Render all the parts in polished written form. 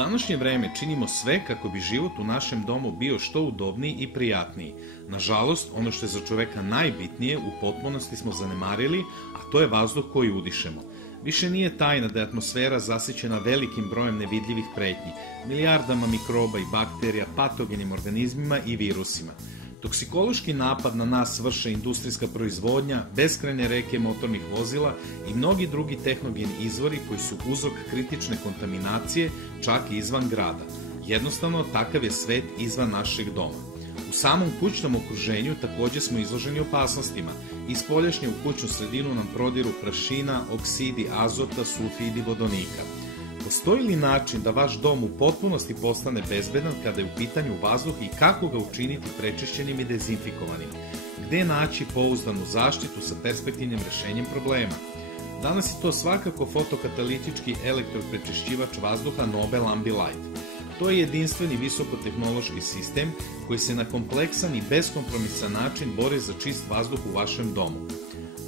današnje vreme činimo sve kako bi život u našem domu bio što udobniji i prijatniji. Nažalost, ono što je za čoveka najbitnije u potpunosti smo zanemarili, a to je vazduh koji udišemo. Više nije tajna da je atmosfera zasićena velikim brojem nevidljivih pretnji, milijardama mikroba i bakterija, patogenim organizmima i virusima. Toksikološki napad na nas vrše industrijska proizvodnja, beskrajne reke motornih vozila i mnogi drugi tehnogeni izvori koji su uzrok kritične kontaminacije čak i izvan grada. Jednostavno, takav je svet izvan našeg doma. U samom kućnom okruženju takođe smo izloženi opasnostima. Iz spoljašnje u kućnu sredinu nam prodiru prašina, oksidi azota, sulfidi vodonika. Postoji li način da vaš dom u potpunosti postane bezbedan kada je u pitanju vazduh i kako ga učiniti prečišćenim i dezinfikovanim? Gde naći pouzdanu zaštitu sa perspektivnim rešenjem problema? Danas je to svakako fotokatalitički elektroprečišćivač vazduha Nobel Ambilight. To je jedinstveni visokotehnološki sistem koji se na kompleksan i beskompromisan način bori za čist vazduh u vašem domu.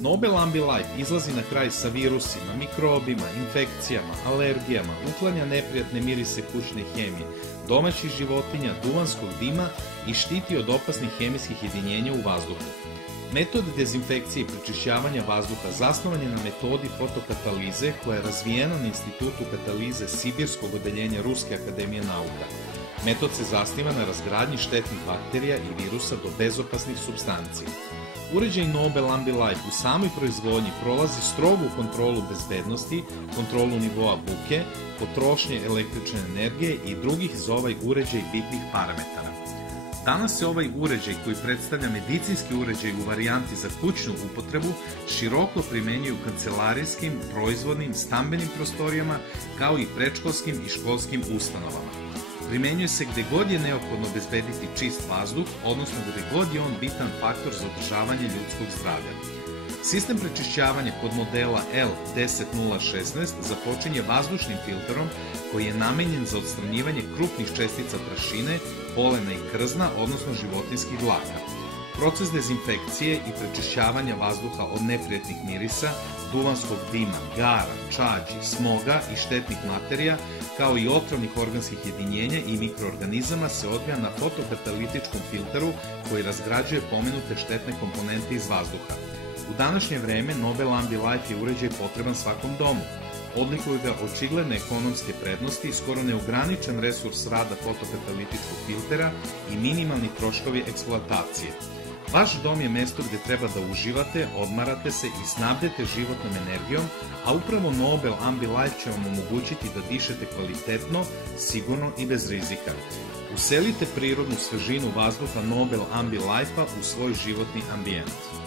Nobel Ambilight izlazi na kraj sa virusima, mikrobima, infekcijama, alergijama, uklanja neprijatne mirise kućne hemije, domaćih životinja, duvanskog dima i štiti od opasnih hemijskih jedinjenja u vazduhu. Metod dezinfekcije i prečišćavanja vazduha zasnovan je na metodi fotokatalize koja je razvijena na Institutu katalize Sibirskog odeljenja Ruske akademije nauka. Metod se zasniva na razgradnji štetnih bakterija i virusa do bezopasnih supstanci. Uređaj Nobel Ambilight u samoj proizvodnji prolazi strogu kontrolu bezbednosti, kontrolu nivoa buke, potrošnje električne energije i drugih za ovaj uređaj bitnih parametara. Danas se ovaj uređaj, koji predstavlja medicinski uređaj u varijanti za kućnu upotrebu, široko primenjuje u kancelarijskim, proizvodnim, stambenim prostorijama, kao i predškolskim i školskim ustanovama. Primenjuje se gde god je neophodno obezbediti čist vazduh, odnosno gde god je on bitan faktor za održavanje ljudskog zdravlja. Sistem prečišćavanja kod modela L10016 započinje vazdušnim filterom koji je namenjen za odstranjivanje krupnih čestica prašine, polena i krzna, odnosno životinskih dlaka. Proces dezinfekcije i prečišćavanja vazduha od neprijatnih mirisa, duvanskog dima, gara, čađi, smoga i štetnih materija, kao i otrovnih organskih jedinjenja i mikroorganizama se odvija na fotokatalitičkom filteru koji razgrađuje pomenute štetne komponente iz vazduha. U današnje vreme Nobel Ambilight je uređaj potreban svakom domu. Odlikuju ga očigledne ekonomske prednosti, skoro neograničen resurs rada fotokatalitičkog filtera i minimalni troškovi eksploatacije. Vaš dom je mesto gde treba da uživate, odmarate se i snabdete životnom energijom, a upravo Nobel Ambilight će vam omogućiti da dišete kvalitetno, sigurno i bez rizika. Uselite prirodnu svežinu vazduha Nobel Ambilighta u svoj životni ambijent.